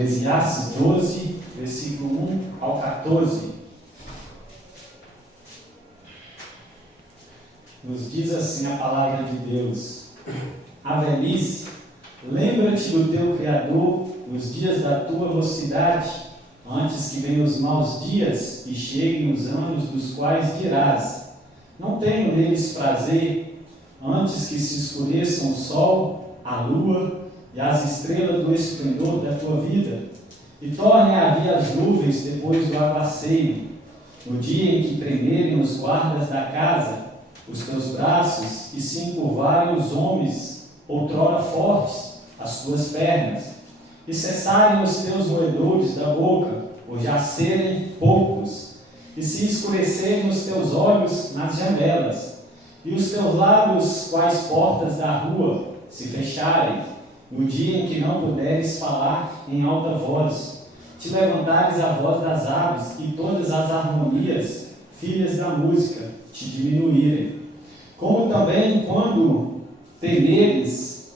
Eclesiastes 12, versículo 1 ao 14. Nos diz assim a palavra de Deus: a velhice, lembra-te do teu Criador nos dias da tua mocidade, antes que venham os maus dias e cheguem os anos dos quais dirás: não tenho neles prazer, antes que se escureçam o sol, a lua e as estrelas do esplendor da tua vida, e tornem a vir as nuvens depois do aguaceiro, no dia em que tremerem os guardas da casa, os teus braços, e se encurvarem os homens, outrora fortes, as tuas pernas, e cessarem os teus roedores da boca, por já serem poucos, e se escurecerem os teus olhos nas janelas, e os teus lábios, quais portas da rua, se fecharem, no dia em que não puderes falar em alta voz, te levantares a voz das aves, e todas as harmonias, filhas da música, te diminuírem. Como também quando temeres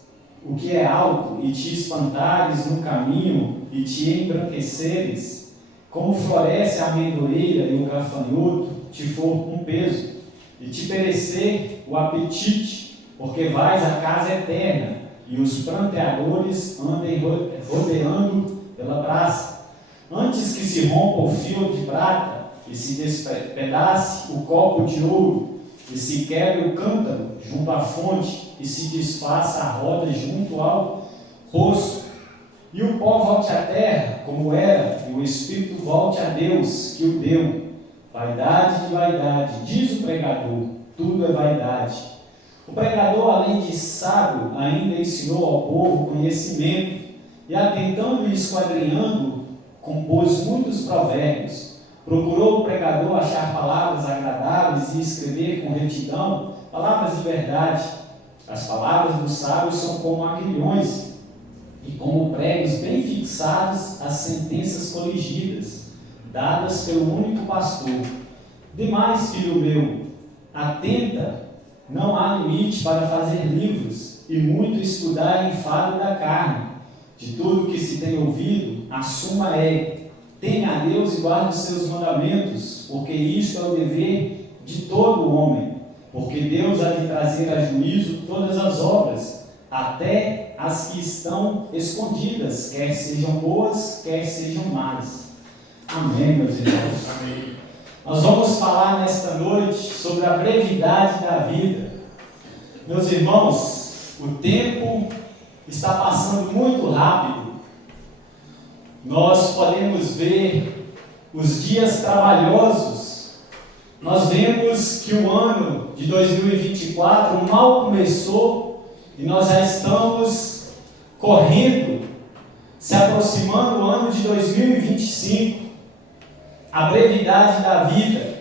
o que é alto, e te espantares no caminho, e te embranqueceres, como floresce a amendoeira e o gafanhoto te for um peso, e te perecer o apetite, porque vais à casa eterna, e os pranteadores andem rodeando pela praça, antes que se rompa o fio de prata, e se despedace o copo de ouro, e se quebre o cântaro junto à fonte, e se desfaça a roda junto ao poço, e o pó volte à terra, como era, e o Espírito volte a Deus, que o deu. Vaidade de vaidade, diz o pregador, tudo é vaidade. O pregador, além de sábio, ainda ensinou ao povo conhecimento, e atentando e esquadrinhando, compôs muitos provérbios. Procurou o pregador achar palavras agradáveis e escrever com retidão palavras de verdade. As palavras dos sábios são como aguilhões, e como pregos bem fixados as sentenças coligidas, dadas pelo único pastor. Demais, filho meu, atenta, não há limite para fazer livros, e muito estudar em fado da carne. De tudo que se tem ouvido, a suma é: teme a Deus e guarde os seus mandamentos, porque isto é o dever de todo homem. Porque Deus há de trazer a juízo todas as obras, até as que estão escondidas, quer sejam boas, quer sejam más. Amém, meus irmãos. Amém. Nós vamos falar nesta noite sobre a brevidade da vida. Meus irmãos, o tempo está passando muito rápido. Nós podemos ver os dias trabalhosos. Nós vemos que o ano de 2024 mal começou e nós já estamos correndo, se aproximando do ano de 2025. A brevidade da vida.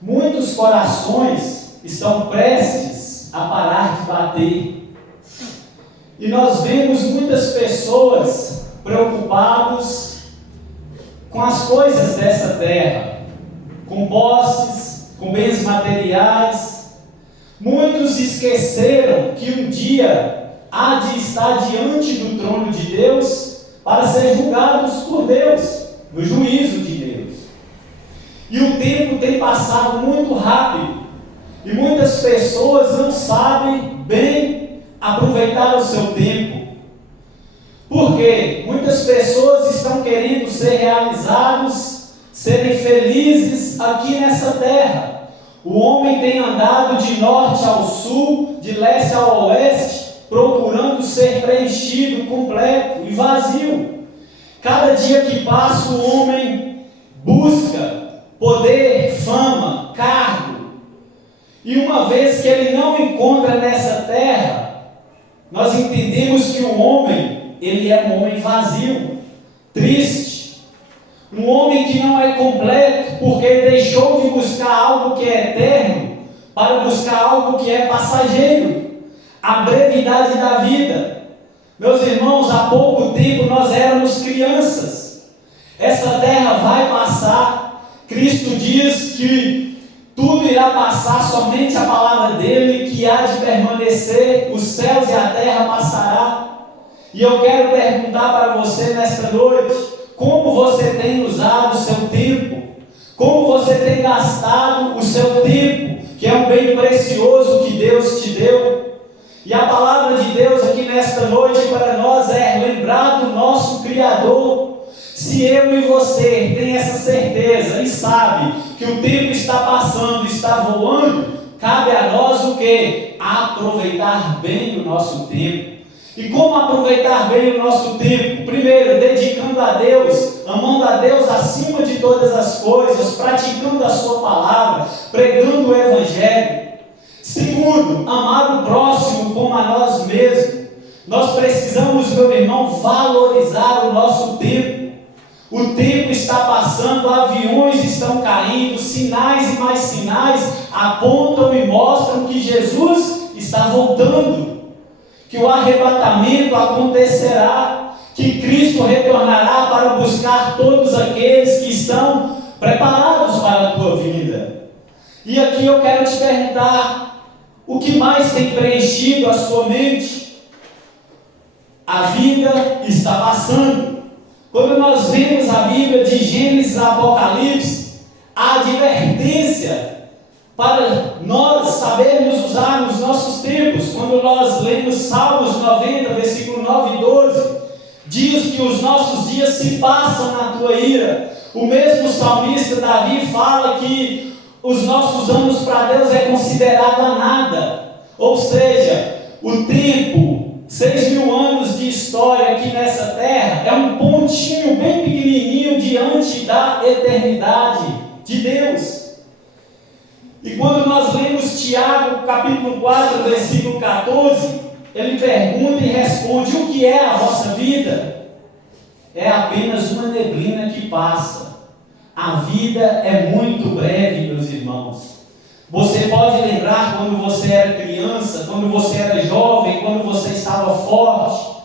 Muitos corações estão prestes a parar de bater. E nós vemos muitas pessoas preocupados com as coisas dessa terra, com posses, com bens materiais. Muitos esqueceram que um dia há de estar diante do trono de Deus para ser julgados por Deus, no juízo de Deus. E o tempo tem passado muito rápido, e muitas pessoas não sabem bem aproveitar o seu tempo. Por quê? Muitas pessoas estão querendo ser realizados, serem felizes aqui nessa terra. O homem tem andado de norte ao sul, de leste ao oeste, procurando ser preenchido, completo e vazio. Cada dia que passa, o homem busca poder, fama, cargo. E uma vez que ele não encontra nessa terra, nós entendemos que o homem, ele é um homem vazio, triste. Um homem que não é completo, porque deixou de buscar algo que é eterno, para buscar algo que é passageiro. A brevidade da vida. Meus irmãos, há pouco tempo nós éramos crianças. Essa terra vai passar. Cristo diz que tudo irá passar, somente a palavra dele que há de permanecer, os céus e a terra passará. E eu quero perguntar para você nesta noite: como você tem usado o seu tempo? Como você tem gastado o seu tempo, que é um bem precioso que Deus te deu? E a palavra de Deus aqui nesta noite para nós é lembrar do nosso Criador. Se eu e você tem essa certeza e sabe que o tempo está passando, está voando, cabe a nós o quê? Aproveitar bem o nosso tempo. E como aproveitar bem o nosso tempo? Primeiro, dedicando a Deus, amando a Deus acima de todas as coisas, praticando a sua palavra, pregando o Evangelho. Segundo, amar o próximo como a nós mesmos. Nós precisamos, meu irmão, valorizar o nosso tempo. O tempo está passando, aviões estão caindo, sinais e mais sinais apontam e mostram que Jesus está voltando, que o arrebatamento acontecerá, que Cristo retornará para buscar todos aqueles que estão preparados para a tua vinda. E aqui eu quero te perguntar: o que mais tem preenchido a sua mente? A vida está passando. Quando nós vemos a Bíblia de Gênesis a Apocalipse, a advertência para nós sabermos usar nos nossos tempos. Quando nós lemos Salmos 90, versículo 9 e 12, diz que os nossos dias se passam na tua ira. O mesmo salmista Davi fala que os nossos anos para Deus é considerado a nada. Ou seja, o tempo, 6.000 anos de história aqui nessa terra, é um pontinho bem pequenininho diante da eternidade de Deus. E quando nós lemos Tiago, capítulo 4, versículo 14, ele pergunta e responde: o que é a vossa vida? É apenas uma neblina que passa. A vida é muito breve, meus irmãos. Você pode lembrar quando você era criança, quando você era jovem, quando você estava forte.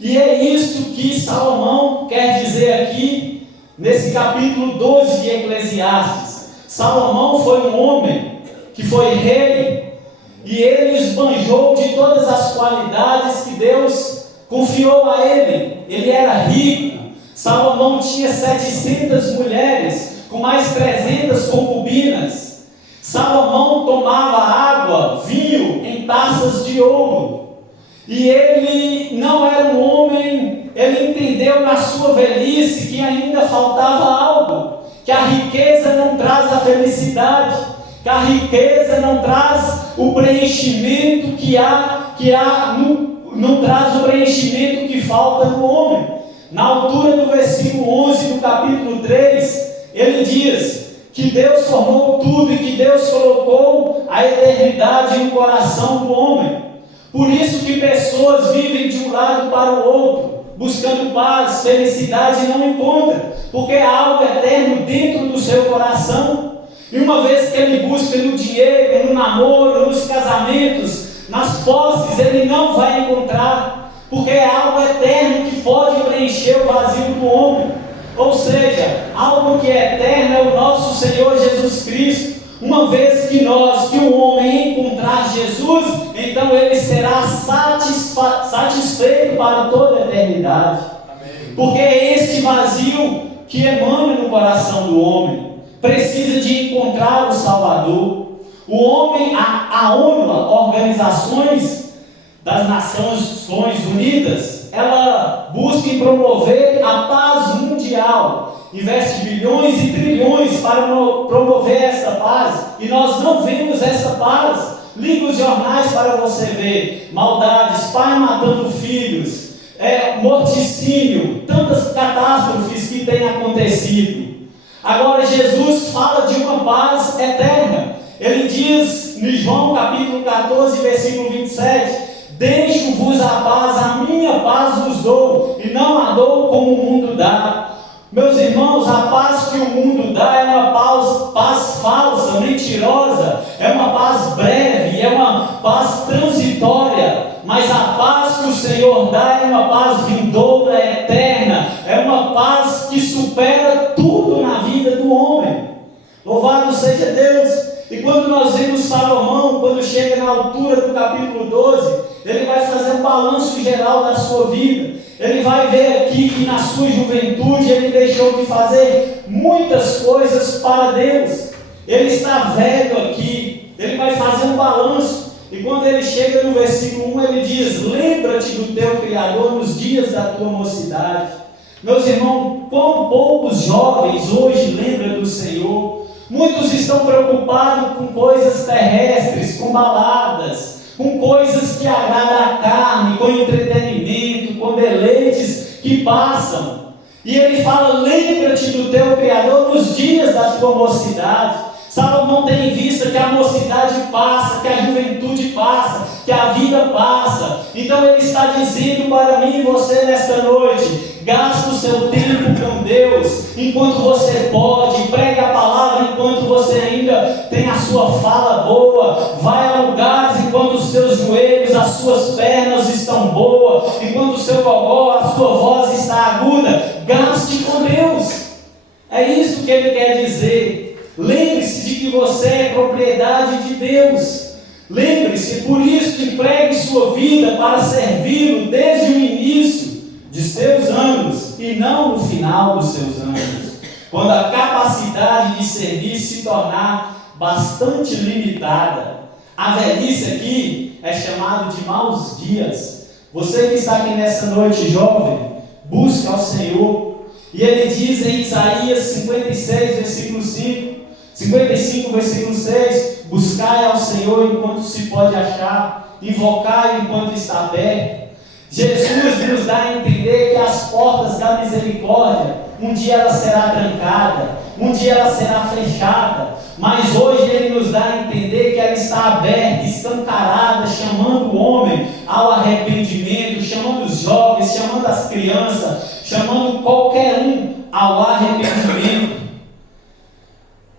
E é isso que Salomão quer dizer aqui, nesse capítulo 12 de Eclesiastes. Salomão foi um homem que foi rei, e ele esbanjou de todas as qualidades que Deus confiou a ele. Ele era rico. Salomão tinha 700 mulheres, com mais 300 concubinas. Salomão tomava água, vinho em taças de ouro. E ele não era um homem, ele entendeu na sua velhice que ainda faltava algo, que a riqueza não traz a felicidade, que a riqueza não traz o preenchimento não traz o preenchimento que falta no homem. Na altura do versículo 11 do capítulo 3, ele diz que Deus formou tudo e que Deus colocou a eternidade no coração do homem. Por isso que pessoas vivem de um lado para o outro, buscando paz, felicidade e não encontram, porque há algo eterno dentro do seu coração. E uma vez que ele busca no dinheiro, no namoro, nos casamentos, nas posses, ele não vai encontrar, porque é algo eterno que pode preencher o vazio do homem. Ou seja, algo que é eterno é o nosso Senhor Jesus Cristo. Uma vez que o homem encontrar Jesus, então ele será satisfeito para toda a eternidade. Amém. Porque é este vazio que emana no coração do homem. Precisa de encontrar o Salvador. O homem, a ONU, Organizações das Nações Unidas, ela busca promover a paz mundial, investe bilhões e trilhões para promover essa paz, e nós não vemos essa paz. Liga os jornais para você ver maldades, pai matando filhos, morticínio, tantas catástrofes que têm acontecido. Agora Jesus fala de uma paz eterna. Ele diz em João capítulo 14, versículo 27, deixo-vos a paz, a minha paz vos dou, e não a dou como o mundo dá. Meus irmãos, a paz que o mundo dá é uma paz falsa, mentirosa, é uma paz breve, é uma paz transitória, mas a paz que o Senhor dá é uma paz vindoura, eterna, é uma paz que supera tudo na vida do homem. Louvado seja Deus! E quando nós vemos Salomão, quando chega na altura do capítulo 12, ele vai fazer um balanço geral da sua vida. Ele vai ver aqui que na sua juventude ele deixou de fazer muitas coisas para Deus. Ele está velho aqui, ele vai fazer um balanço. E quando ele chega no versículo 1, ele diz: lembra-te do teu Criador nos dias da tua mocidade. Meus irmãos, quão poucos jovens hoje lembram do Senhor. Muitos estão preocupados com coisas terrestres, com baladas, com coisas que agradam a carne, com entretenimento, com deleites que passam. E ele fala: lembra-te do teu Criador nos dias da tua mocidade. Salomão tem em vista que a mocidade passa, que a juventude passa, que a vida passa. Então ele está dizendo para mim e você nesta noite: gaste o seu tempo com Deus enquanto você pode, pregue a palavra enquanto você ainda tem a sua fala boa, vai a lugares enquanto os seus joelhos, as suas pernas estão boas, enquanto o seu gogó, a sua voz está aguda. Gaste com Deus. É isso que ele quer dizer. Lembre-se de que você é propriedade de Deus. Lembre-se, por isso, empregue sua vida para servi-lo desde o início de seus anos e não no final dos seus anos, quando a capacidade de servir se tornar bastante limitada. A velhice aqui é chamado de maus dias. Você que está aqui nessa noite, jovem, busque ao Senhor. E ele diz em Isaías 56, versículo 55, versículo 6: buscai ao Senhor enquanto se pode achar, invocai enquanto está perto. Jesus nos dá a entender que as portas da misericórdia, um dia ela será trancada, um dia ela será fechada, mas hoje ele nos dá a entender que ela está aberta, escancarada, chamando o homem ao arrependimento, chamando os jovens, chamando as crianças, chamando qualquer um ao arrependimento.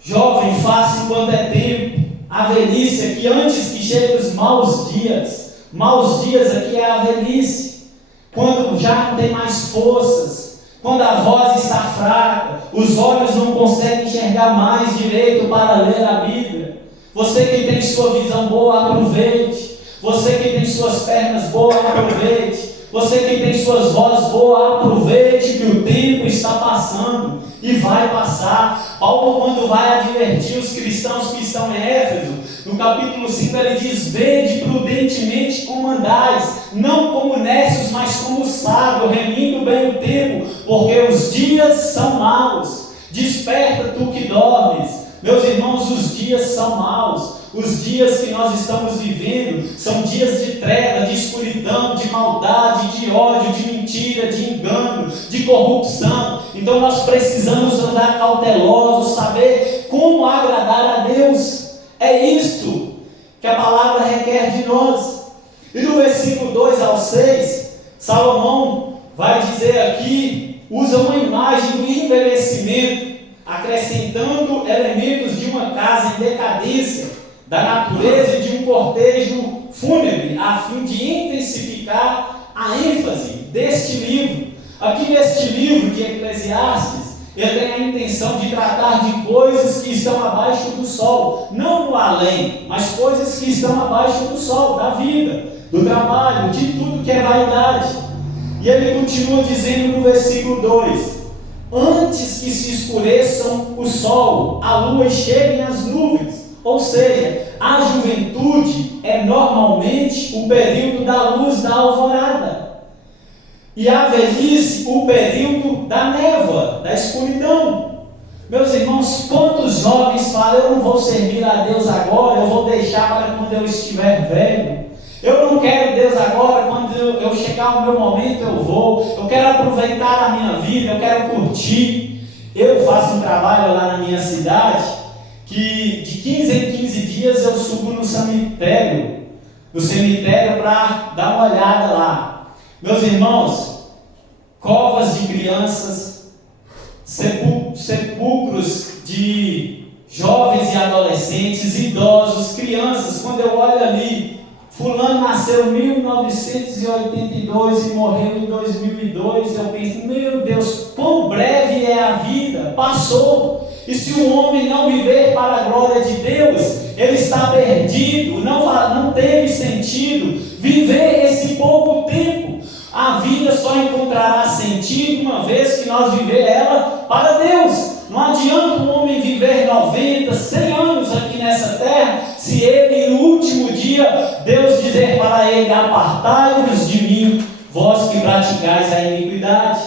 Jovem, faça enquanto é tempo. A velhice aqui, antes que cheguem os maus dias. Maus dias aqui é a velhice, quando já não tem mais forças, quando a voz está fraca, os olhos não conseguem enxergar mais direito para ler a Bíblia. Você que tem sua visão boa, aproveite. Você que tem suas pernas boas, aproveite. Você que tem suas vozes boas, aproveite que o tempo está passando e vai passar. Paulo, quando vai advertir os cristãos que estão em Éfeso, no capítulo 5 ele diz: vede prudentemente como andais, não como necios, mas como sábios, remindo bem o tempo, porque os dias são maus. Desperta tu que dormes. Meus irmãos, os dias são maus. Os dias que nós estamos vivendo são dias de treva, de escuridão, de maldade, de ódio, de mentira, de engano, de corrupção. Então nós precisamos andar cautelosos, saber como agradar a Deus. É isto que a palavra requer de nós. E no versículo 2 ao 6, Salomão vai dizer aqui, usa uma imagem do envelhecimento, acrescentando elementos de uma casa em decadência, da natureza e de um cortejo fúnebre, a fim de intensificar a ênfase deste livro. Aqui neste livro de Eclesiastes, ele tem a intenção de tratar de coisas que estão abaixo do sol, não no além, mas coisas que estão abaixo do sol, da vida, do trabalho, de tudo que é vaidade. E ele continua dizendo no versículo 2: antes que se escureçam o sol, a lua e cheguem as nuvens. Ou seja, a juventude é normalmente o período da luz da alvorada, e a velhice o período da névoa, da escuridão. Meus irmãos, quantos jovens falam: eu não vou servir a Deus agora, eu vou deixar para quando eu estiver velho. Eu não quero Deus agora, quando eu chegar o meu momento eu vou. Eu quero aproveitar a minha vida, eu quero curtir. Eu faço um trabalho lá na minha cidade, que de 15 em 15 dias eu subo no cemitério para dar uma olhada lá. Meus irmãos, covas de crianças, sepulcros de jovens e adolescentes, idosos, crianças. Quando eu olho ali, fulano nasceu em 1982 e morreu em 2002, eu penso: meu Deus, quão breve é a vida, passou. E se o homem não viver para a glória de Deus, ele está perdido, não teve sentido viver esse pouco tempo. A nós viver ela para Deus. Não adianta um homem viver 90, 100 anos aqui nessa terra, se ele no último dia, Deus dizer para ele: apartai-vos de mim, vós que praticais a iniquidade.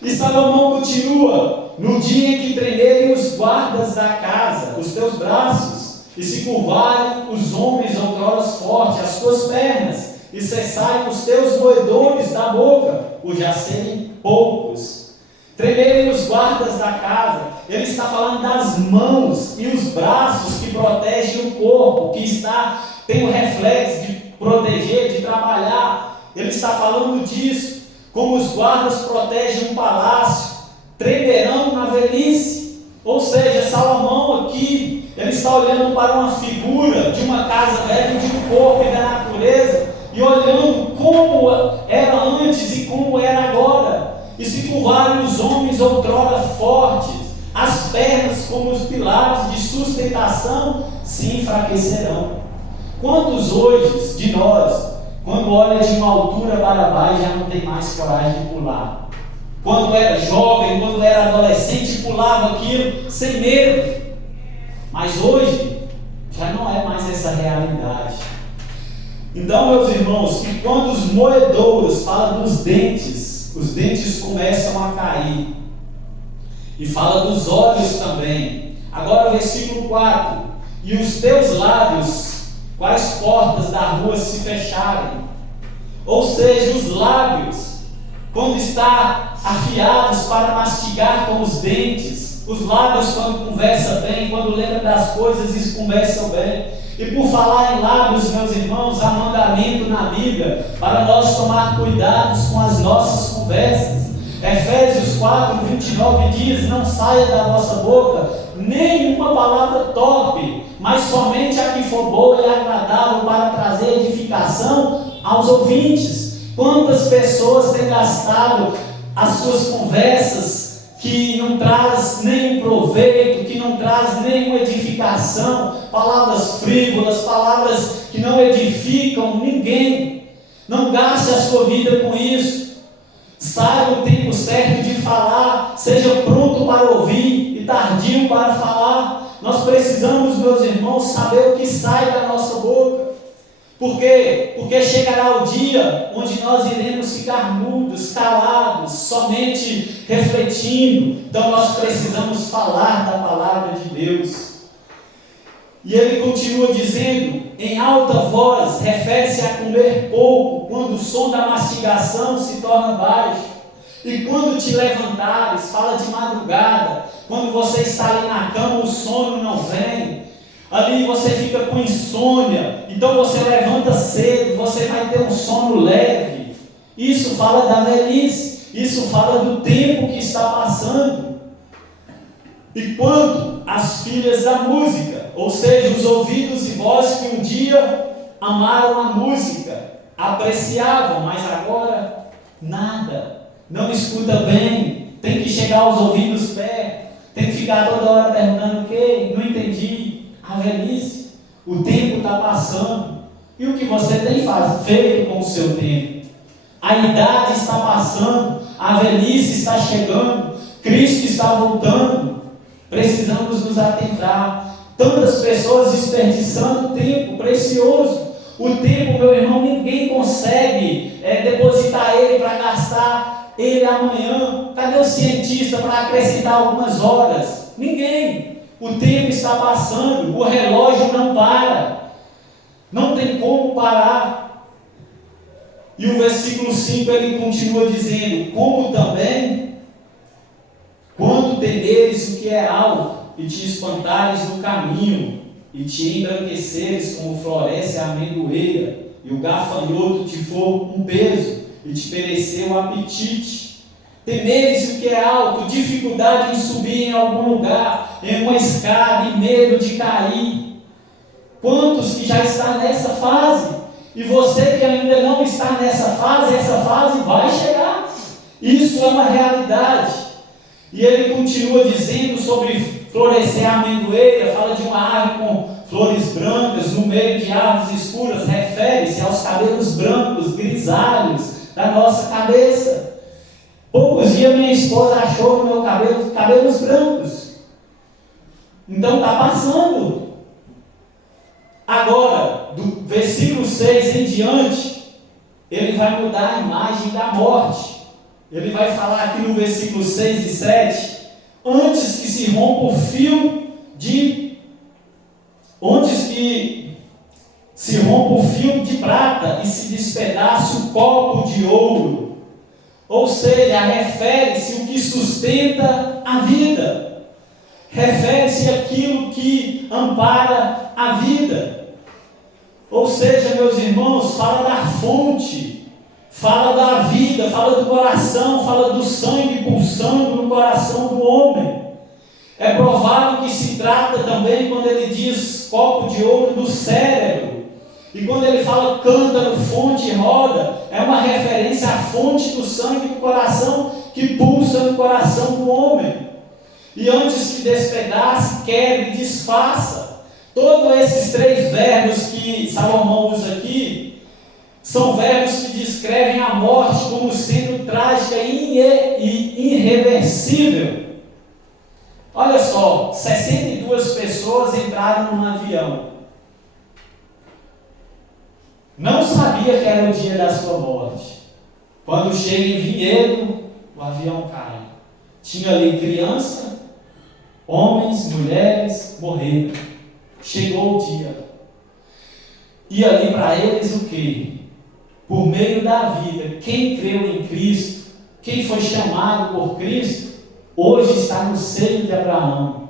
E Salomão continua: no dia em que tremerem os guardas da casa, os teus braços, e se curvarem os homens outrora fortes, as tuas pernas, e cessarem os teus moedores da boca, por já serem poucos. Tremerem os guardas da casa, ele está falando das mãos e os braços que protegem o corpo, que tem o reflexo de proteger, de trabalhar. Ele está falando disso, como os guardas protegem um palácio, tremerão na velhice. Ou seja, Salomão aqui, ele está olhando para uma figura de uma casa velha, de um corpo e da natureza, e olhando como era antes e como era agora. E se curvarem os homens outrora fortes, as pernas como os pilares de sustentação se enfraquecerão. Quantos hoje de nós, quando olha de uma altura para baixo, já não tem mais coragem de pular? Quando era jovem, quando era adolescente, pulava aquilo sem medo. Mas hoje já não é mais essa realidade. Então, meus irmãos, que quando os moedouros falam dos dentes, os dentes começam a cair. E fala dos olhos também. Agora o versículo 4: e os teus lábios, quais portas da rua se fecharem. Ou seja, os lábios, quando está afiados para mastigar com os dentes, os lábios quando conversa bem, quando lembra das coisas e conversam bem. E por falar em lábios, meus irmãos, há mandamento na Bíblia para nós tomar cuidados com as nossas conversas. Efésios 4:29 diz: não saia da vossa boca nenhuma palavra torpe, mas somente a que for boa e agradável para trazer edificação aos ouvintes. Quantas pessoas têm gastado as suas conversas que não traz nenhum proveito, que não traz nenhuma edificação, palavras frívolas, palavras que não edificam ninguém. Não gaste a sua vida com isso. Saiba o tempo certo de falar, seja pronto para ouvir e tardio para falar. Nós precisamos, meus irmãos, saber o que sai da nossa boca. Por quê? Porque chegará o dia onde nós iremos ficar mudos, calados, somente refletindo. Então nós precisamos falar da palavra de Deus. E ele continua dizendo, em alta voz, refere-se a comer pouco, quando o som da mastigação se torna baixo. E quando te levantares, fala de madrugada, quando você está ali na cama, o sono não vem. Ali você fica com insônia, então você levanta cedo, você vai ter um sono leve. Isso fala da velhice, isso fala do tempo que está passando. E quanto às filhas da música, ou seja, os ouvidos e vozes que um dia amaram a música, apreciavam, mas agora nada, não escuta bem, tem que chegar aos ouvidos perto, tem que ficar toda hora perguntando o quê? Não entendi. A velhice, o tempo está passando. E o que você tem feito com o seu tempo? A idade está passando, a velhice está chegando, Cristo está voltando. Precisamos nos atentar. Tantas pessoas desperdiçando tempo precioso. O tempo, meu irmão, ninguém consegue depositar ele para gastar ele amanhã. Cadê o cientista para acrescentar algumas horas? Ninguém. O tempo está passando, o relógio não para, não tem como parar. E o versículo 5 ele continua dizendo: como também, quando temeres o que é alto, e te espantares no caminho, e te embranqueceres como floresce a amendoeira, e o gafanhoto te for um peso, e te perecer o apetite. Temeres o que é alto, dificuldade em subir em algum lugar, em uma escada, e medo de cair. Quantos que já estão nessa fase? E você que ainda não está nessa fase, essa fase vai chegar. Isso é uma realidade. E ele continua dizendo sobre florescer a amendoeira, fala de uma árvore com flores brancas no meio de árvores escuras, refere-se aos cabelos brancos, grisalhos da nossa cabeça. Poucos dias minha esposa achou no meu cabelo cabelos brancos. Então está passando. Agora, do versículo 6 em diante, ele vai mudar a imagem da morte. Ele vai falar aqui no versículo 6 e 7, antes que se rompa o fio de prata e se despedace o copo de ouro. Ou seja, refere-se o que sustenta a vida. Refere-se àquilo que ampara a vida. Ou seja, meus irmãos, fala da fonte, fala da vida, fala do coração, fala do sangue pulsando no coração do homem. É provável que se trata também, quando ele diz copo de ouro, do cérebro. E quando ele fala cântaro, fonte, roda, é uma referência à fonte do sangue do coração que pulsa no coração do homem. E antes que despedace, quebre, desfaça. Todos esses três verbos que Salomão usa aqui são verbos que descrevem a morte como sendo trágica e irreversível. Olha só, 62 pessoas entraram num avião. Não sabia que era o dia da sua morte. Quando chega em Vinhedo, o avião cai. Tinha ali criança, homens, mulheres, morreram. Chegou o dia. E ali para eles o quê? Por meio da vida, quem creu em Cristo, quem foi chamado por Cristo, hoje está no seio de Abraão.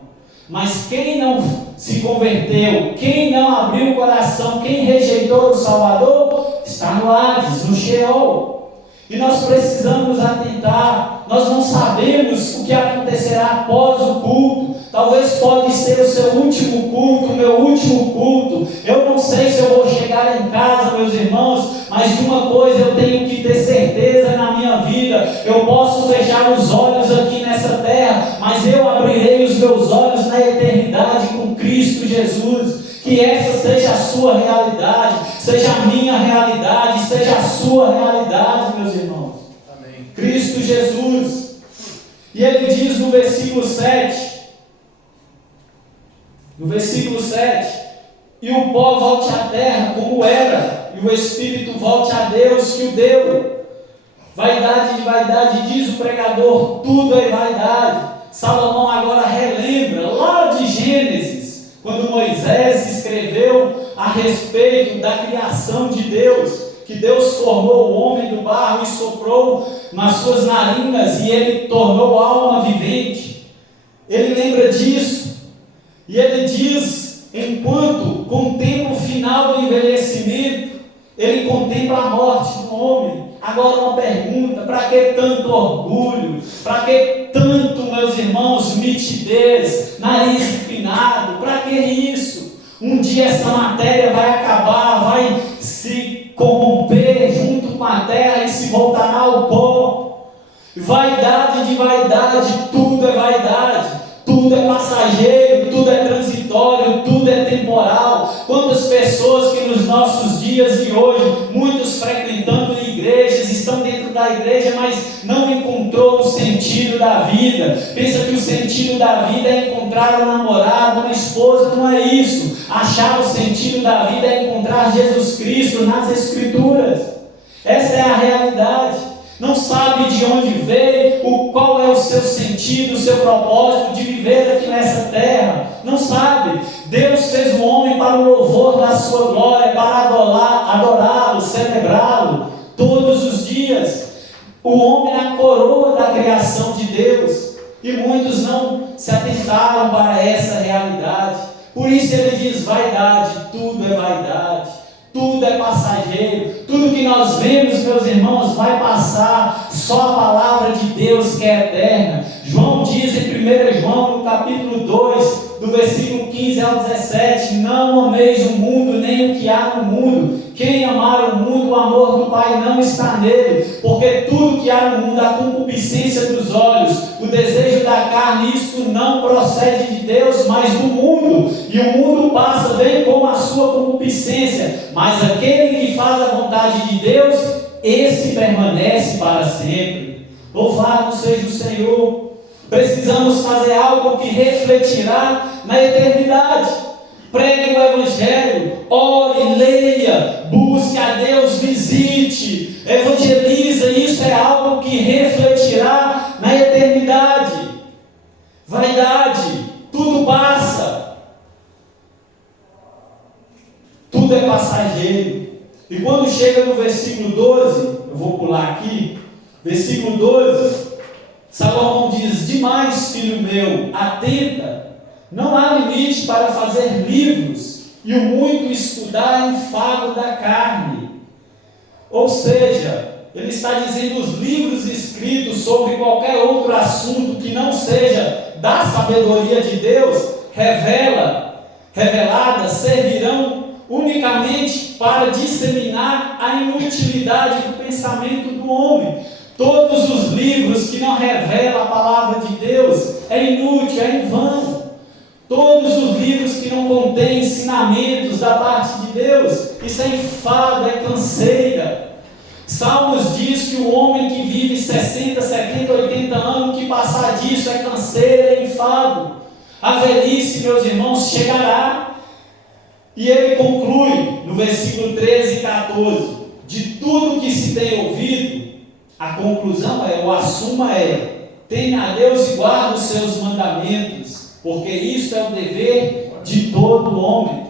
Mas quem não se converteu, quem não abriu o coração, quem rejeitou o Salvador, está no Hades, no Sheol. E nós precisamos atentar. Nós não sabemos o que acontecerá após o culto. Talvez pode ser o seu último culto, o meu último culto. Eu não sei se eu vou chegar em casa, meus irmãos, mas de uma coisa eu tenho que ter certeza na minha vida. Eu posso fechar os olhos aqui nessa terra, mas eu abrirei os meus olhos na eternidade com Cristo Jesus. Que essa seja a sua realidade, seja a minha realidade, seja a sua realidade, meus irmãos. Amém. Cristo Jesus. E ele diz no versículo 7, e o pó volte à terra como era, e o Espírito volte a Deus que o deu. Vaidade de vaidade, diz o pregador, tudo é vaidade. Salomão agora relembra, lá de Gênesis, quando Moisés escreveu a respeito da criação de Deus, que Deus formou o homem do barro e soprou nas suas narinas, e ele tornou alma vivente. Ele lembra disso. E ele diz, enquanto contempla o final do envelhecimento, ele contempla a morte do homem. Agora uma pergunta, para que tanto orgulho? Para que tanto, meus irmãos, mitidez, nariz empinado? Para que isso? Um dia essa matéria vai acabar, vai se corromper junto com a terra e se voltará ao pó. Vaidade de vaidade, tudo é vaidade. Tudo é passageiro, tudo é transitório, tudo é temporal. Quantas pessoas que nos nossos dias de hoje, muitos frequentando igrejas, estão dentro da igreja, mas não encontrou o sentido da vida. Pensa que o sentido da vida é encontrar um namorado, uma esposa. Não é isso. Achar o sentido da vida é encontrar Jesus Cristo nas Escrituras. Essa é a realidade. Não sabe de onde veio, qual é o seu sentido, o seu propósito de viver aqui nessa terra. Não sabe. Deus fez o homem para o louvor da sua glória, para adorá-lo, celebrá-lo todos os dias. O homem é a coroa da criação de Deus, e muitos não se atentaram para essa realidade. Por isso ele diz vaidade, tudo é vaidade. Tudo é passageiro, tudo que nós vemos, meus irmãos, vai passar, só a palavra de Deus que é eterna. João diz em 1 João, no capítulo 2, do versículo 15 ao 17, não ameis o mundo, nem o que há no mundo. Quem amar o mundo, o amor do Pai não está nele, porque tudo que há no mundo, a concupiscência dos olhos, o desejo da carne, isto não procede de Deus, mas do mundo, e o mundo passa bem como a sua concupiscência, mas aquele que faz a vontade de Deus, esse permanece para sempre. Louvado seja o Senhor. Precisamos fazer algo que refletirá na eternidade. Pregue o Evangelho, ore, leia, busque a Deus, visite, evangeliza. Isso é algo que refletirá na eternidade. Vaidade, tudo passa, tudo é passageiro. E quando chega no versículo 12, eu vou pular aqui, versículo 12, Salomão diz: demais, filho meu, atenta, não há limite para fazer livros, e o muito estudar enfado da carne. Ou seja, ele está dizendo: os livros escritos sobre qualquer outro assunto que não seja da sabedoria de Deus, reveladas, servirão unicamente para disseminar a inutilidade do pensamento do homem. Todos os livros que não revelam a palavra de Deus é inútil, é em vão. Todos os livros que não contêm ensinamentos da parte de Deus, isso é enfado, é canseira. Salmos diz que o homem que vive 60, 70, 80 anos, que passar disso é canseira, é enfado. A velhice, meus irmãos, chegará. E ele conclui no versículo 13 e 14: de tudo que se tem ouvido, a conclusão é, ou a suma é: tenha a Deus e guarde os seus mandamentos, porque isso é o dever de todo homem.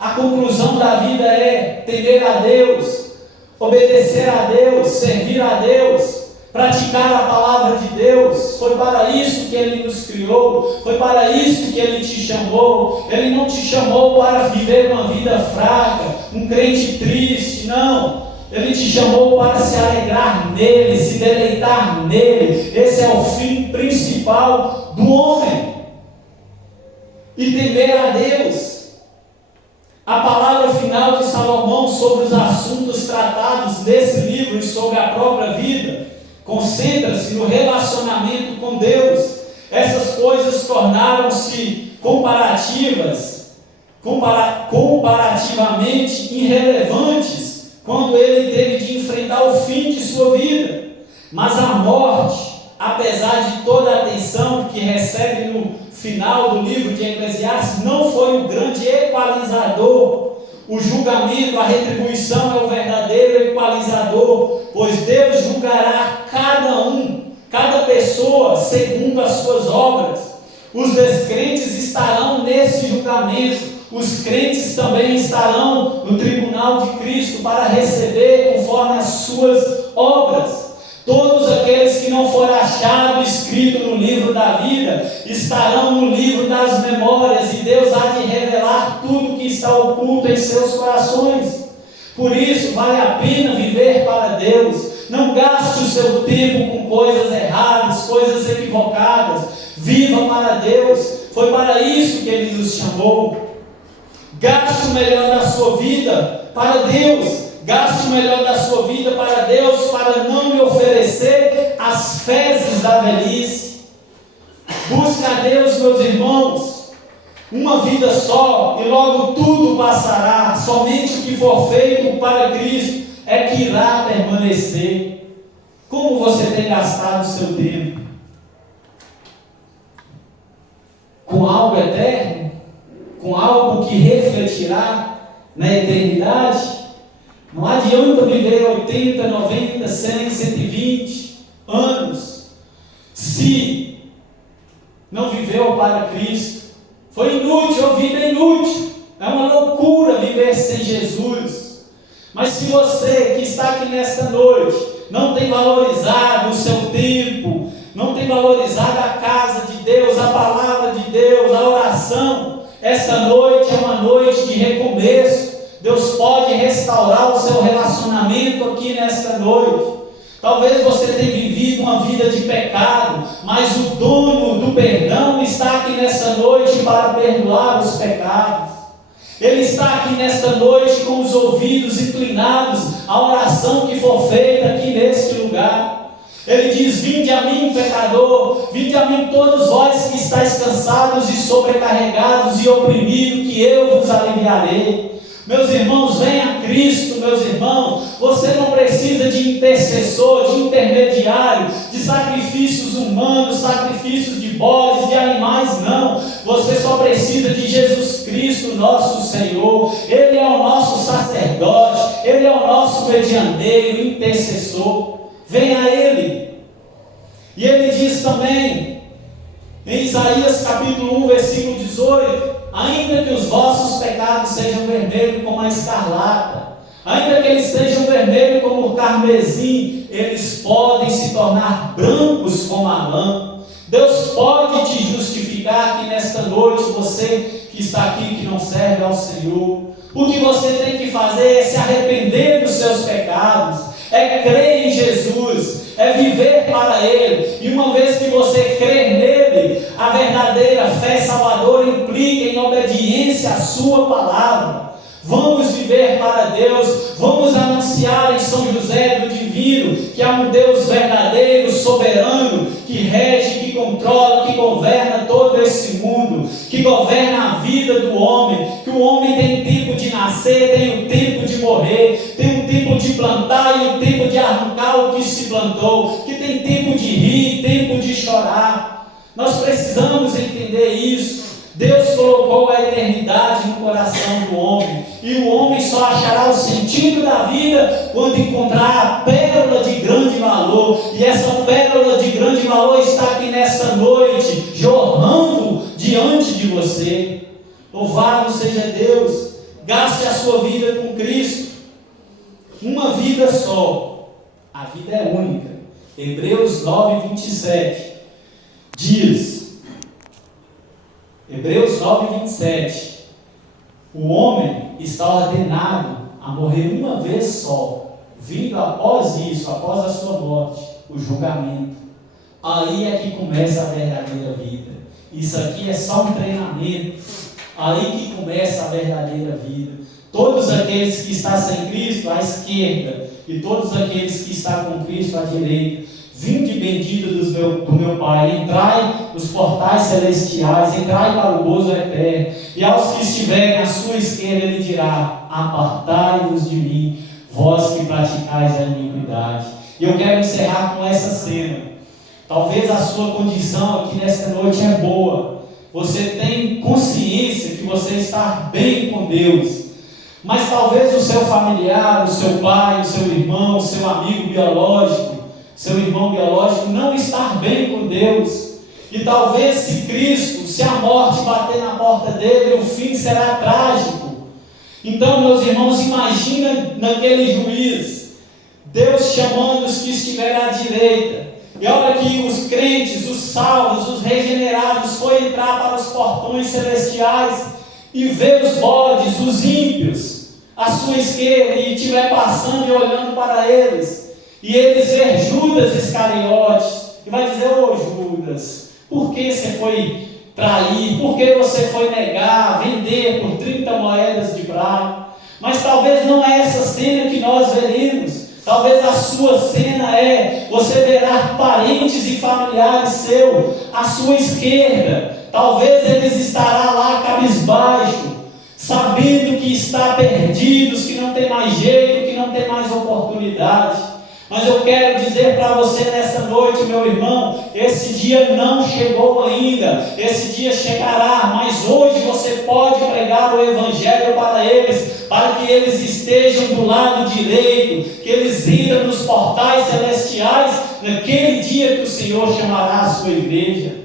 A conclusão da vida é temer a Deus, obedecer a Deus, servir a Deus, praticar a palavra de Deus. Foi para isso que Ele nos criou, foi para isso que Ele te chamou. Ele não te chamou para viver uma vida fraca, um crente triste, não. Ele te chamou para se alegrar nele, se deleitar nele. Esse é o fim principal do homem. E temer a Deus. A palavra final de Salomão sobre os assuntos tratados nesse livro e sobre a própria vida concentra-se no relacionamento com Deus. Essas coisas tornaram-se comparativamente irrelevantes quando ele teve de enfrentar o fim de sua vida. Mas a morte, apesar de toda a atenção que recebe no final do livro de Eclesiastes, não foi o grande equalizador. O julgamento, a retribuição é o verdadeiro equalizador, pois Deus julgará cada pessoa segundo as suas obras. Os descrentes estarão nesse julgamento, os crentes também estarão no tribunal de Cristo para receber conforme as suas obras. Todos aqueles que não forem achados escritos no livro da vida estarão no livro das memórias, e Deus há de revelar tudo que está oculto em seus corações. Por isso vale a pena viver para Deus. Não gaste o seu tempo com coisas erradas, coisas equivocadas. Viva para Deus. Foi para isso que Ele nos chamou. Gaste o melhor da sua vida para Deus. Gaste o melhor da sua vida para Deus, para não me oferecer as fezes da velhice. Busque a Deus, meus irmãos. Uma vida só, e logo tudo passará. Somente o que for feito para Cristo é que irá permanecer. Como você tem gastado o seu tempo? Com algo eterno? Com algo que refletirá na eternidade? Não adianta viver 80, 90, 100, 120 anos se não viveu para Cristo. Foi inútil, a vida é inútil. É uma loucura viver sem Jesus. Mas se você que está aqui nesta noite não tem valorizado o seu tempo, não tem valorizado a casa de Deus, a palavra de Deus, a oração, essa noite é uma noite de recomeço. Deus pode restaurar o seu relacionamento aqui nesta noite. Talvez você tenha vivido uma vida de pecado, mas o dono do perdão está aqui nesta noite para perdoar os pecados. Ele está aqui nesta noite com os ouvidos inclinados à oração que for feita aqui neste lugar. Ele diz: vinde a mim, pecador, vinde a mim todos vós que estáis cansados e sobrecarregados e oprimidos, que eu vos aliviarei. Meus irmãos, venha a Cristo, meus irmãos. Você não precisa de intercessor, de intermediário, de de sacrifícios humanos, sacrifícios de bodes, de animais, não. Você só precisa de Jesus Cristo, nosso Senhor. Ele é o nosso sacerdote, Ele é o nosso medianeiro, intercessor. Venha a Ele. E Ele diz também, em Isaías capítulo 1, versículo 18: ainda que os vossos pecados sejam vermelhos como a escarlata, ainda que eles sejam vermelhos como o carmesim, eles podem se tornar brancos como a lã. Deus pode te justificar aqui nesta noite, você que está aqui, que não serve ao Senhor. O que você tem que fazer é se arrepender dos seus pecados, é crer em Jesus, é viver para Ele. E uma vez que você crer nele, a verdadeira fé salvadora implica em obediência à sua palavra. Vamos viver para Deus, vamos anunciar em São José do Divino que há um Deus verdadeiro, soberano, que rege, que controla, que governa todo esse mundo, que governa a vida do homem, que o homem tem tempo de nascer, tem o tempo de morrer, tem o tempo de plantar e o tempo de arrancar o que se plantou, que tem tempo de rir, tempo de chorar. Nós precisamos entender isso. Deus colocou a eternidade no coração do homem, e o homem só achará o sentido da vida quando encontrar a pérola de grande valor. E essa pérola de grande valor está aqui nessa noite, jorrando diante de você. Louvado seja Deus. Gaste a sua vida com Cristo. Uma vida só. A vida é única. Hebreus 9, 27 diz... Hebreus 9, 27. O homem está ordenado a morrer uma vez só, vindo após isso, após a sua morte, o julgamento. Aí é que começa a verdadeira vida. Isso aqui é só um treinamento. Aí que começa a verdadeira vida. Todos aqueles que estão sem Cristo à esquerda, e todos aqueles que estão com Cristo à direita. Vinde bendito do meu Pai, entrai nos portais celestiais, entrai para o gozo eterno. E aos que estiverem à sua esquerda, Ele dirá: apartai-vos de mim, vós que praticais a iniquidade. E eu quero encerrar com essa cena. Talvez a sua condição aqui nesta noite é boa. Você tem consciência que você está bem com Deus. Mas talvez o seu familiar, o seu pai, o seu irmão, o seu amigo biológico, seu irmão biológico não estar bem com Deus. E talvez se Cristo, se a morte bater na porta dele, o fim será trágico. Então, meus irmãos, imagina naquele juiz, Deus chamando os que estiverem à direita. E olha que os crentes, os salvos, os regenerados, foi entrar para os portões celestiais e ver os bodes, os ímpios, à sua esquerda, e estiver passando e olhando para eles. E eles ver Judas Iscariotes, e vai dizer: ô Judas, por que você foi trair? Por que você foi negar, vender por 30 moedas de prata? Mas talvez não é essa cena que nós veremos. Talvez a sua cena é: você verá parentes e familiares seus à sua esquerda. Talvez eles estarão lá cabisbaixo, sabendo que está perdidos, que não tem mais jeito, que não tem mais oportunidade. Mas eu quero dizer para você nessa noite, meu irmão, esse dia não chegou ainda, esse dia chegará, mas hoje você pode pregar o Evangelho para eles, para que eles estejam do lado direito, que eles entrem nos portais celestiais, naquele dia que o Senhor chamará a sua igreja.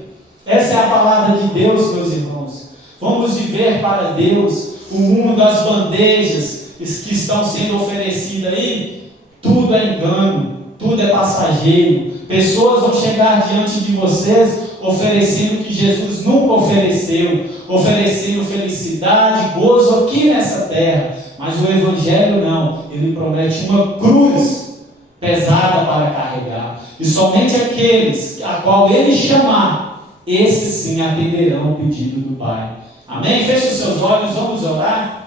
Essa é a palavra de Deus, meus irmãos. Vamos viver para Deus. O mundo das bandejas que estão sendo oferecidas aí, tudo é engano, tudo é passageiro. Pessoas vão chegar diante de vocês oferecendo o que Jesus nunca ofereceu, oferecendo felicidade, gozo aqui nessa terra. Mas o Evangelho não, ele promete uma cruz pesada para carregar. E somente aqueles a qual ele chamar, esses sim atenderão o pedido do Pai. Amém? Feche os seus olhos, vamos orar.